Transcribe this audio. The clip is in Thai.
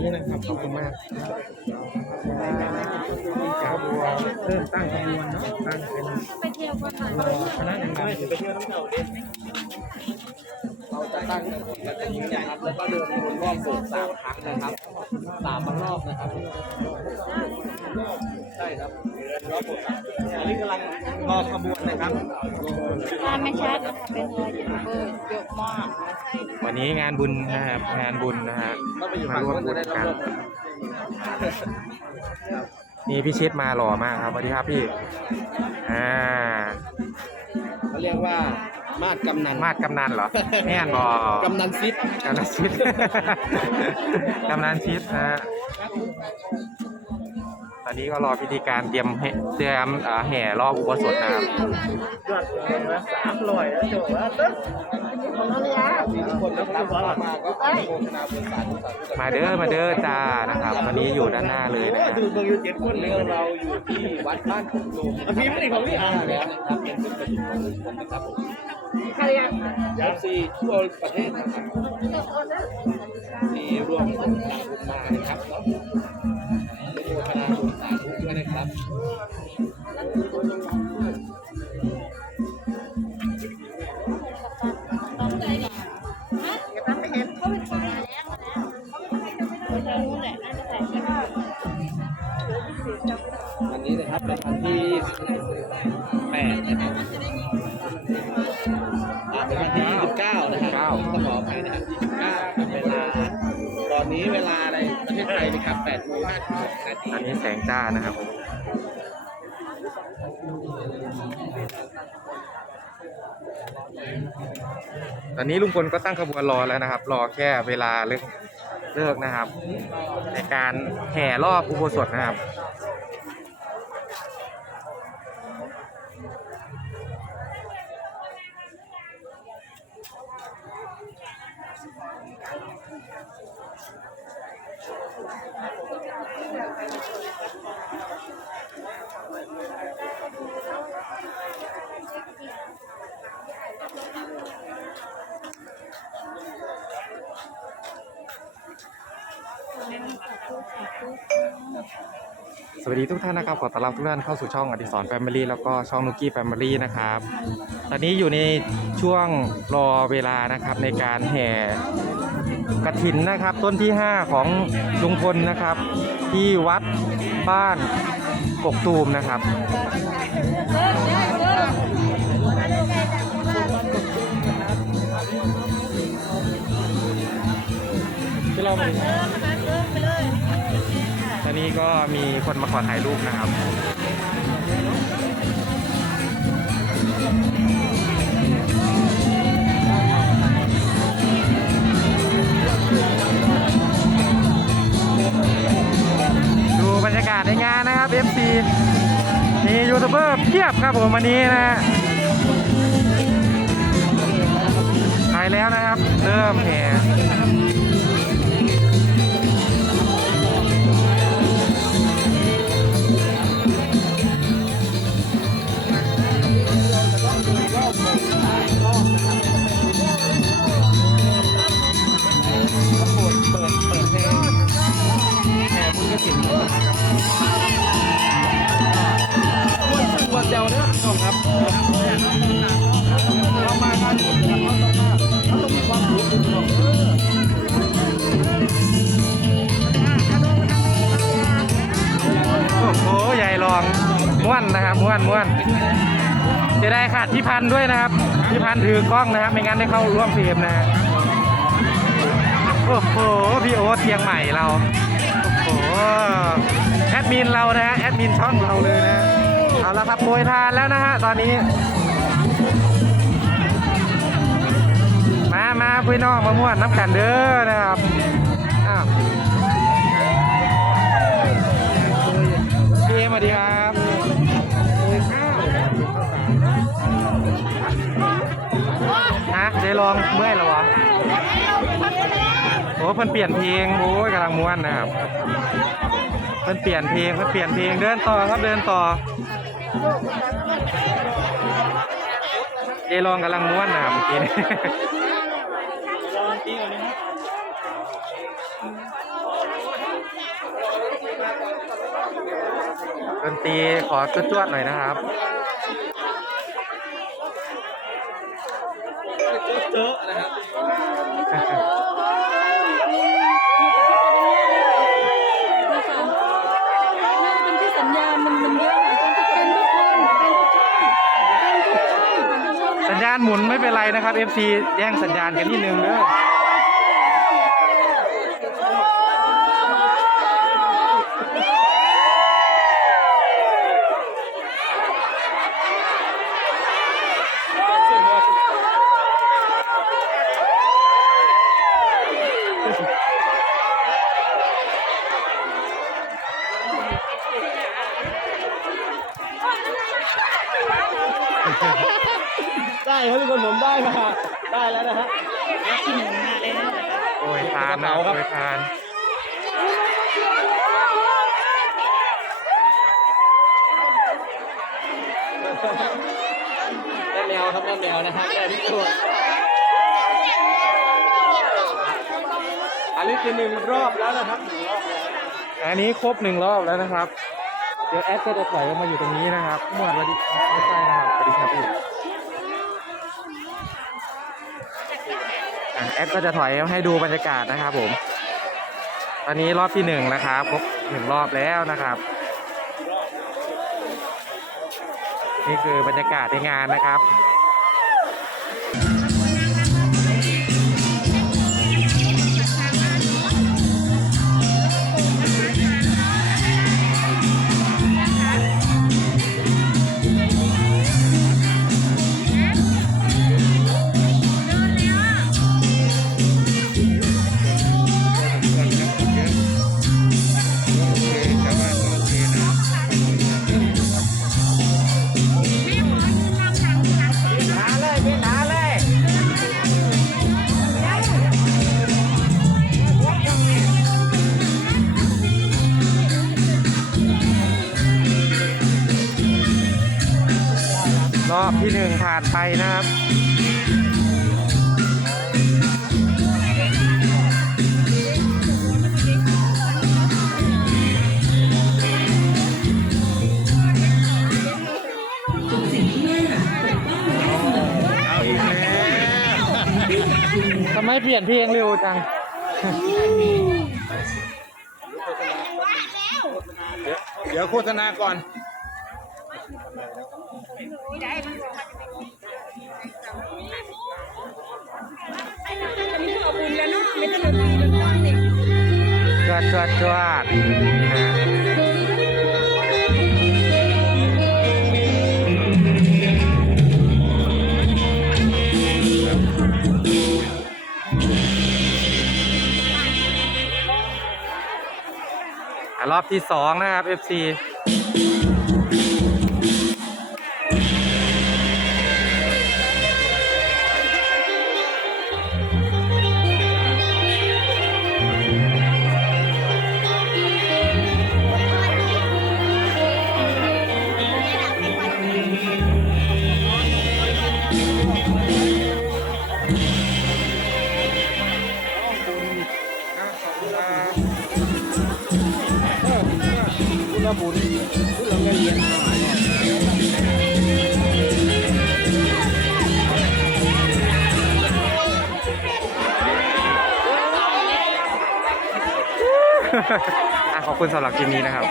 นี่นะครับขอบคุณมากครับเริ่มตั้งขบวนเนาะตั้งเป็นไปเที่ยวกันหน่อยรอคณะนางงามอยู่เรา จะตั้งกันจะยิ่งใหญ่ครับแล้วก็เดินวนรอบโบสถ์สามครั้งนะครับสามรอบนะครับ ใช่ครับเดินรอบโบสถ์สามอันนี้กำลังรอขบวนนะครับภาพไม่ชัดนะคะเป็นรอยยูทูบเบอร์เยอะมากวันนี้งานบุญนะครับงานบุญนะฮะก็ไปอยู่มาฝั่งร่วมนู้นบุจะญได้กันรอบนี่พี่ชิดมาหล่อมากครับสวัสดีครับพี่ อ่าๆเขาเรียกว่า มาดกำนันมาดกำนันเหรอแม่นบอกำนันซิดกำนันชิด กำนันชิดนะฮะตอนนี้ก็รอพิธีการเตรียมให้เตรียมเอ่อแห่รอบอุโบสถนะครับ ยอดสามร้อยแล้วจบแล้วมีทุกคนนะครับมาก็โฆษณาบริษัทสาธุมาเด้อมาเด้อจ้านะครับ วันนี้อยู่ด้านหน้าเลยนะฮะดูเบอร์ยูเจ็ดคนเรื่องเราอยู่ที่วัดบ้านขุนลุงพี่ไม่ได้ของนี่อ่าแล้วนะครับเป็นเป็นประชุมของทุกคนนะครับผมใครอะ ยาซีทั่วประเทศนะครับที่รวมส่งสาธุมานะครับเนาะอนุโมทนาบุญสาธุด้วยนะครับ วันที่ยี่สิบเก้านะครับต้องขออภัยนะครับยี่สิบเก้าเวลา ตอนนี้เวลาในประเทศไทยนะครับแปดโมงห้าสิบหกนาทีอันนี้แสงจ้านะครับตอนนี้ลุงพลก็ตั้งขบวนรอแล้วนะครับ รอแค่เวลาเลิกเลิกนะครับ ในการแห่รอบอุโบสถนะครับ สวัสดีทุกท่านนะครับขอต้อนรับทุกท่านเข้าสู่ช่องอดิศรแฟมิลี่แล้วก็ช่องนุกี้แฟมิลี่นะครับ ตอนนี้อยู่ในช่วงรอเวลานะครับในการแห่ กระถินนะครับ ต้นที่ 5 ของลุงพลนะครับ ที่วัดบ้านกกตูมนะครับที่เราไปตอนนี้ก็มีคนมาขอถ่ายรูปนะครับ วันนี้นะฮะถ่ายแล้วนะครับ เริ่มแห่ ได้ขาดพี่พันธ์ด้วยนะครับพี่พันธ์ถือกล้องนะครับ ไม่งั้นได้เข้าร่วมเฟรมนะฮะโอ้โหพี่โอ๊ตเชียงใหม่เราโอ้โหแอดมินเรานะฮะแอดมินช่องเราเลยนะเอาละครับโปรยทานแล้วนะฮะตอนนี้ มามาพี่น้องมาม่วนน้ำกันเด้อนะครับอ้าว อ้เพิ่นเปลี่ยนเพลงโอ้ยกำลังม่วนนะครับเพิ่นเปลี่ยนเพลงเพิ่นเปลี่ยนเพลงเดินต่อครับเดินต่อเจลองกำลังม้วนนะครับเมื่อกี้นี้ดนตรีขอจวดๆหน่อยนะครับเจอะนะครับ นี่ค่ะน่าจะเป็นที่สัญญาณมันมันเยอะค่ะเป็นทุกคนเป็นทุกช่องเป็นทุกช่องเป็นทุกช่อง สั ญาณหมุนไม่เป็นไรนะครับ FC แย่งสัญญาณกันนิดนึงเด้อ ได้ครับทุกคนผมได้มาได้ แล้วนะฮะโอ้ยทานนะกระเป๋าครับโอ้ยทานแม่แมวครับแม่แมวนะฮะได้ทุกตัวอันนี้คือหนึ่งรอบแล้วนะครับหนึ่งรอบแล้วอันนี้ครบหนึ่งรอบแล้วนะครับ เดี๋ยวแอดก็จะถอยมาอยู่ตรงนี้นะครับหมวดวันดีไม่ใช่นะครับสวัสดีครับพี่อะ แอดก็จะถอยให้ดูบรรยากาศนะครับผมตอนนี้รอบที่หนึ่งนะครับครบหนึ่งรอบแล้วนะครับ นี่คือบรรยากาศในงานนะครับ รอบที่หนึ่งผ่านไปนะครับเอาอีกแล้วทำไมเปลี่ยนเพลงเร็วจัง เดี๋ยวโฆษณาก่อน จวดจวดจวดนะรอบที่สองนะครับ FC ลบุญคุณละเงินเรียนขอบคุณสำหรับคลิปนี้นะครับ